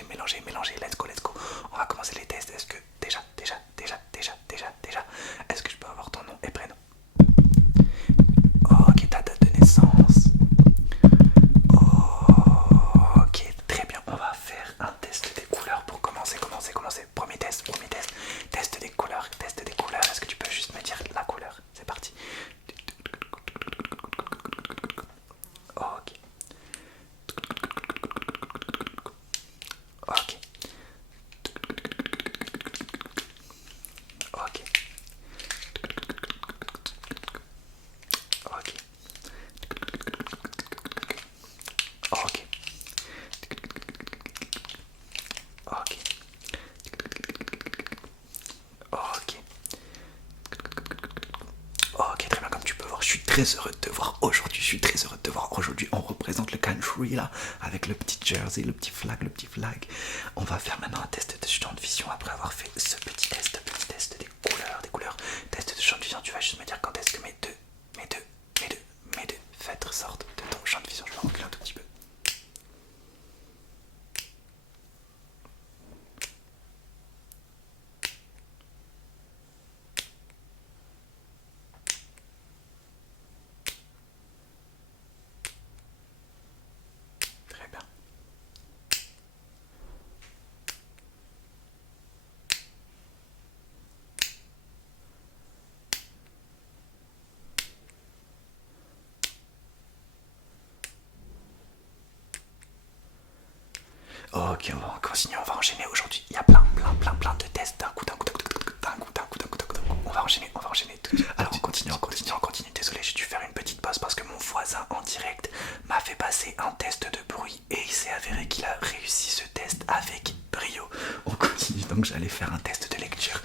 mélanger, let's go. On va commencer les tests. Est-ce que déjà, est-ce que je peux avoir ton nom et prénom? Ok, ta date de naissance. Ok, très bien. On va faire un test des couleurs pour commencer. Premier test. Test des couleurs. Est-ce que tu peux juste me dire la couleur? C'est parti. Ok. Ok. Ok. Ok. Ok. Ok. Ok. Ok, très bien, comme tu peux voir, je suis très heureux de te voir aujourd'hui. On représente le country là, avec le petit jersey, le petit flag. On va faire maintenant un test de champ de vision après avoir fait ce petit test des couleurs, test de champ de vision. Tu vas juste me dire quand est-ce que mes deux fêtres sortent de ton champ de vision. Je vais reculer un tout petit peu. Très bien. Ok, on va continuer, on va enchaîner aujourd'hui. Il y a plein de tests d'un coup. On va enchaîner tout de suite. Alors on continue. Désolé, j'ai dû faire une petite pause parce que mon voisin en direct m'a fait passer un test de bruit et il s'est avéré qu'il a réussi ce test avec brio. On continue, donc j'allais faire un test de lecture.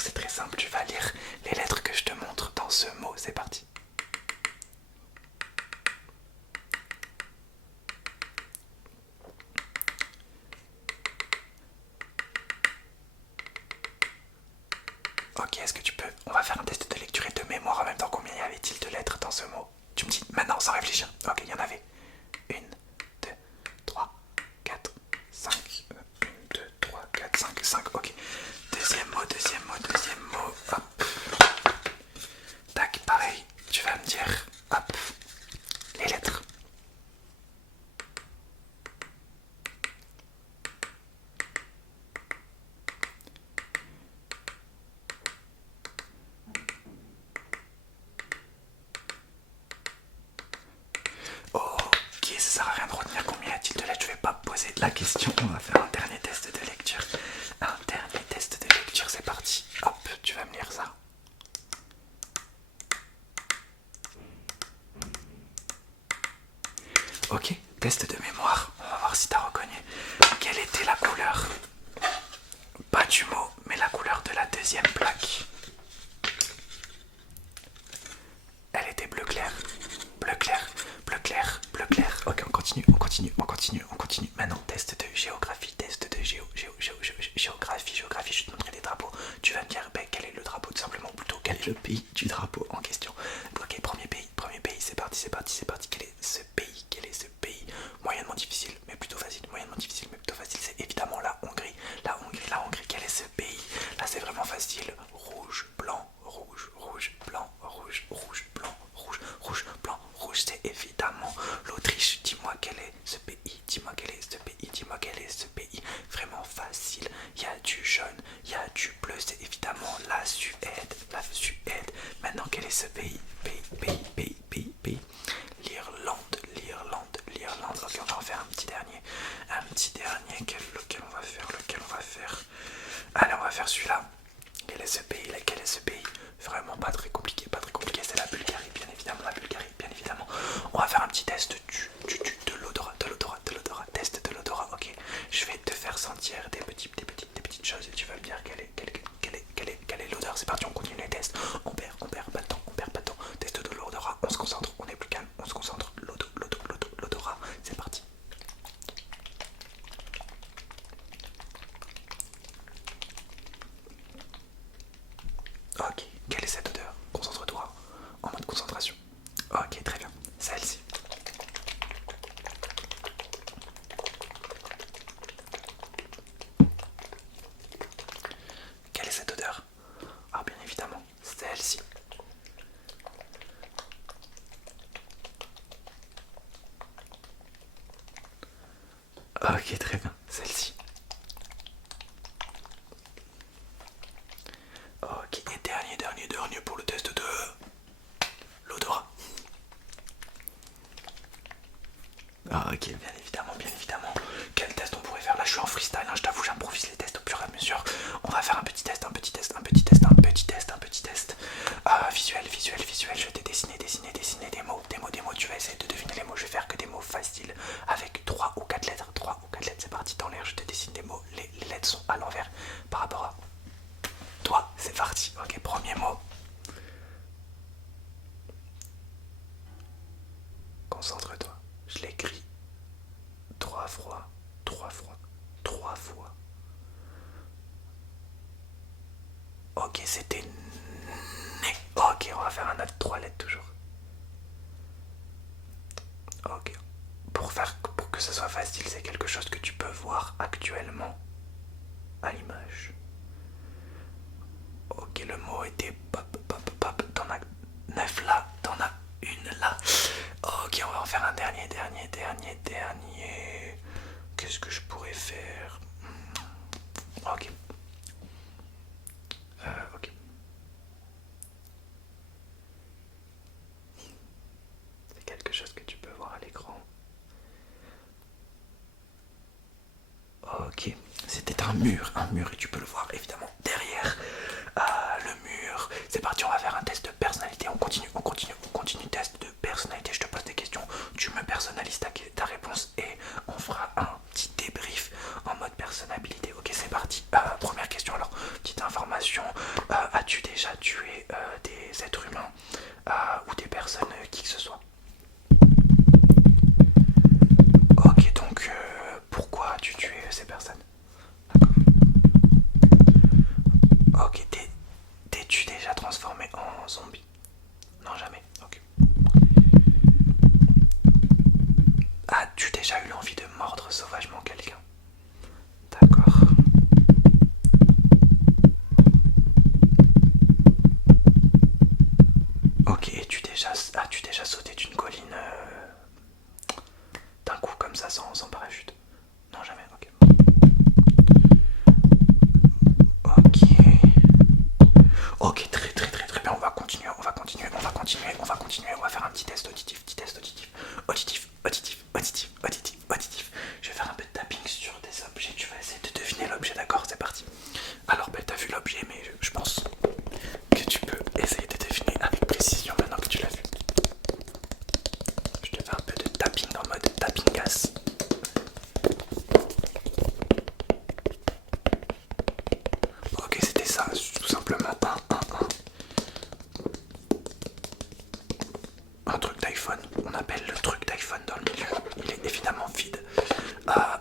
C'est très simple, tu vas lire les lettres que je te montre dans ce mot. C'est parti. Ok, est-ce que tu peux? On va faire un test de lecture et de mémoire en même temps. Combien y avait-il de lettres dans ce mot? Tu me dis maintenant sans réfléchir. Ok, il y en avait 1, 2, 3, 4, 5. 1, 2, 3, 4, 5. Ok. Deuxième mot. Hop. Tac, pareil. Tu vas me dire, hop, les lettres. Ok, ça sert à rien de retenir combien y a-t-il de lettres. Je vais pas poser la question. On va faire un dernier test de lecture. C'est parti. Hop, tu vas me lire ça. Ok, test de mémoire. On va voir si t'as reconnu. Quelle était la couleur? Pas du mot, mais la couleur de la deuxième plaque. Elle était bleu clair. Ok, on continue. Maintenant, test de géographie. Géographie, je vais te montrer des drapeaux. Tu vas me dire quel est le drapeau, tout simplement, ou plutôt quel est le pays du drapeau en question. Ok, premier pays, c'est parti. Quel est ce pays? Moyennement difficile, mais plutôt facile. C'est évidemment la Hongrie. Quel est ce pays? Là, c'est vraiment facile. Rouge, blanc, c'est évidemment l'Autriche. Dis-moi quel est ce pays. Vraiment facile. Il y a du jaune, il y a du bleu, c'est évidemment la Suède. Maintenant, quel est ce pays? L'Irlande. Ok, on va en faire un petit dernier. Lequel on va faire? Allez, on va faire celui-là. Quel est ce pays? Vraiment pas très compliqué. C'est la Bulgarie, bien évidemment. On va faire un petit test de l'odorat. Test de l'odorat, ok. Je vais te faire sentir des petites choses et tu vas me dire quelle est l'odeur. C'est parti, on continue les tests. On perd pas de temps. Test de l'odorat, on se concentre, on est plus calme, on se concentre. L'odorat, c'est parti. Ok, quelle est cette odeur? Ok, très bien. Celle-ci. Ok, et dernier pour le test de l'odorat. Ah, ok, bien évidemment, bien évidemment. Quel test on pourrait faire? Là, je suis en freestyle, hein, je t'avoue, j'improvise les tests au fur et à mesure. On va faire un petit test, un petit test, un petit test, un petit test, un petit test. Visuel, visuel, visuel. Je vais te dessiner des mots, des mots. Tu vas essayer de deviner les mots. Je vais faire que des mots faciles avec 3 ou 4 lettres. 3 ou 4 lettres, c'est parti dans l'air. Je te dessine des mots. Les lettres sont à l'envers par rapport à toi. C'est parti. Ok, premier mot. Concentre-toi. Je l'écris 3 fois, 3 fois, 3 fois. Ok, c'était né. Ok, on va faire un autre 3 lettres toujours. Ok. Pour que ce soit facile, c'est quelque chose que tu peux voir actuellement à l'image. Ok, le mot était pop, pop, pop. T'en as 9 là, t'en as une là. Ok, on va en faire un dernier. Qu'est-ce que je pourrais faire? Ok. Ok. C'est quelque chose que tu peux voir à l'écran. Ok, c'était un mur, et tu peux le voir évidemment derrière le mur. C'est parti, on va faire un test de personnalité. On continue, test de personnalité. Je te pose des questions, tu me personnalises ta réponse et on fera un petit débrief en mode personnalité. Ok, c'est parti. Première question alors, petite information. As-tu déjà tué des êtres humains ou des personnes qui que ce soit? Ok, donc pourquoi as-tu tué ces personnes? Ok, t'es-tu déjà transformé en zombie? Non, jamais. Ok. As-tu déjà eu l'envie de mordre sauvagement quelqu'un? D'accord. Ok, as-tu déjà sauté d'une colline d'un coup comme ça sans parachute? Non, jamais. Ok. Ok. Ok, très bien. On va faire un petit test auditif, auditif. Je vais faire un peu de tapping sur des objets. Tu vas essayer de deviner l'objet, d'accord? C'est parti. Alors, ben, t'as vu l'objet, mais je pense que tu peux essayer de deviner avec précision maintenant que tu l'as vu. Je te fais un peu de tapping en mode tapping gas. Ok, c'était ça, tout simplement un truc d'iPhone. On appelle le truc d'iPhone dans le milieu. Il est évidemment vide.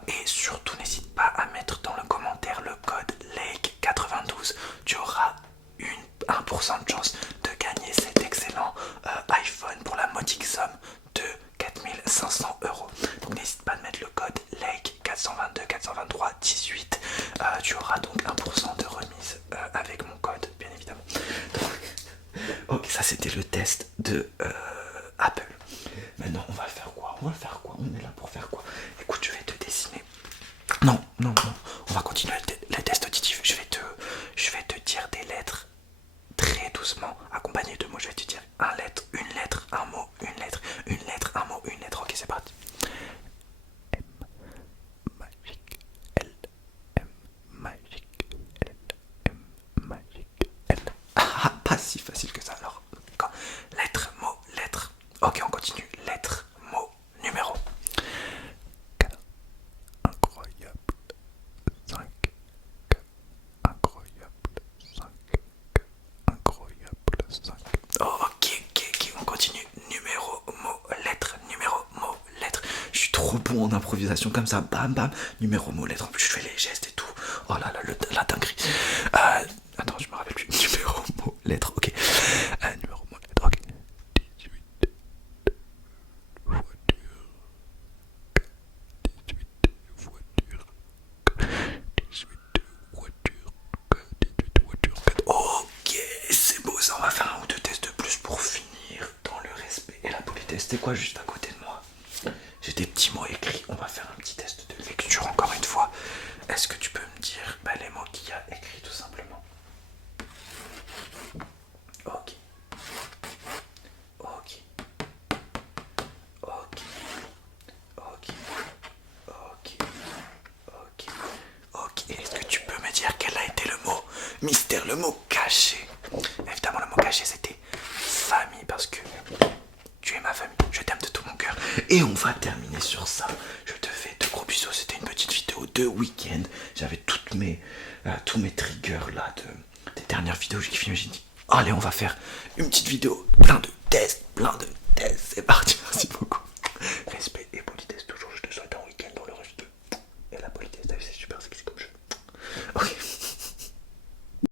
Et surtout, n'hésite pas à mettre dans le commentaire le code LAKE92. Tu auras 1% de chance de gagner cet excellent iPhone pour la modique somme de 4 500 €. Donc n'hésite pas à mettre le code LAKE422 423 18. Tu auras donc 1% de remise avec mon code, bien évidemment. Ok, ça c'était le test de Apple. Maintenant, on va faire quoi? On est là pour faire quoi? Écoute, je vais te dessiner. Non. On va continuer les tests auditifs. Je vais te dire des lettres très doucement, accompagnées de mots. Je vais te dire une lettre, un mot, une lettre, un mot, une lettre. Ok, c'est parti. M, magique, L, M, magique, L, M, magique, L. Pas si facile que ça alors. Lettre, mot, lettre. Ok, on continue. Lettre, mot, numéro. 4. Incroyable. 5. Incroyable. 5. Incroyable. 5. Ok, on continue. Numéro, mot, lettre. Numéro, mot, lettre. Je suis trop bon en improvisation comme ça. Bam, bam. Numéro, mot, lettre. En plus, je fais les gestes et tout. Oh là là, la dinguerie. Attends, je me rappelle plus. Numéro, mot, lettre. Ok. Numéro, mot, lettre. Ok. 18. Voiture. 18 voitures. 18 voitures. 18 voitures. Ok, c'est beau ça. On va faire un ou deux tests de plus pour finir dans le respect et la politesse. C'est quoi juste à côté de moi? J'ai des petits mots écrits. On va faire un petit test de lecture. mystère, le mot caché. Évidemment, le mot caché, c'était famille, parce que tu es ma famille, je t'aime de tout mon cœur. Et on va terminer sur ça. Je te fais de gros bisous, c'était une petite vidéo de week-end. J'avais tous mes triggers là des dernières vidéos que j'ai filmées. J'ai dit, allez, on va faire une petite vidéo, plein de tests, plein de